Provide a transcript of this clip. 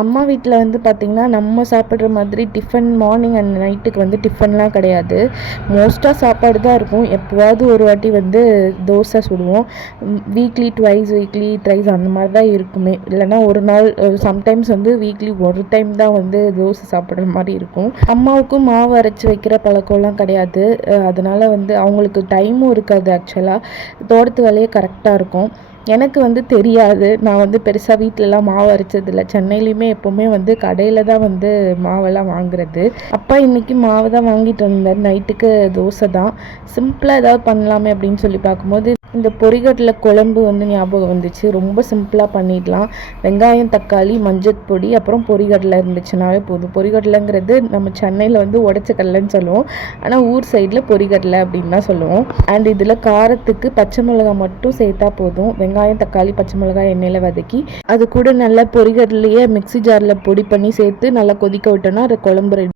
அம்மா வீட்டில் வந்து பார்த்திங்கன்னா நம்ம சாப்பிட்ற மாதிரி டிஃபன் மார்னிங் அண்ட் நைட்டுக்கு வந்து டிஃபன்லாம் கிடையாது. மோஸ்ட்டாக சாப்பாடு தான் இருக்கும். எப்போவாவது ஒரு வாட்டி வந்து தோசை சுடுவோம். வீக்லி த்ரைஸ் அந்த மாதிரி தான் இருக்குமே. இல்லைனா ஒரு நாள் சம்டைம்ஸ் வந்து வீக்லி ஒரு டைம் தான் வந்து தோசை சாப்பிட்ற மாதிரி இருக்கும். அம்மாவுக்கும் மாவு அரைச்சி வைக்கிற பழக்கம்லாம் கிடையாது. அதனால் வந்து அவங்களுக்கு டைமும் இருக்காது. ஆக்சுவலாக தோட்டத்து வேலையே கரெக்டாக இருக்கும். எனக்கு வந்து தெரியாது. நான் வந்து பெருசாக வீட்டிலலாம் மாவு அரைச்சதில்லை. சென்னையிலையுமே எப்போவுமே வந்து கடையில் தான் வந்து மாவெல்லாம் வாங்குறது. அப்பா இன்றைக்கி மாவு தான் வாங்கிட்டு வந்தார். நைட்டுக்கு தோசை தான். சிம்பிளாக ஏதாவது பண்ணலாமே அப்படின்னு சொல்லி பார்க்கும்போது இந்த பொரிகடலை குழம்பு வந்து ஞாபகம் வந்துச்சு. ரொம்ப சிம்பிளாக பண்ணிடலாம். வெங்காயம், தக்காளி, மஞ்சள் பொடி, அப்புறம் பொரிகடலை இருந்துச்சுனாவே போதும். பொரிகடலைங்கிறது நம்ம சென்னையில் வந்து உடச்ச கடலைன்னு சொல்லுவோம். ஆனால் ஊர் சைடில் பொரிகடலை அப்படின்னு தான் சொல்லுவோம். அண்ட் இதில் காரத்துக்கு பச்சை மிளகாய் மட்டும் சேர்த்தா போதும். வெங்காயம், தக்காளி, பச்சை மிளகாய் எண்ணெயில் வதக்கி அது கூட நல்லா பொரிகடலையே மிக்ஸி ஜாரில் பொடி பண்ணி சேர்த்து நல்லா கொதிக்க விட்டோன்னா அது குழம்பு ரெடி.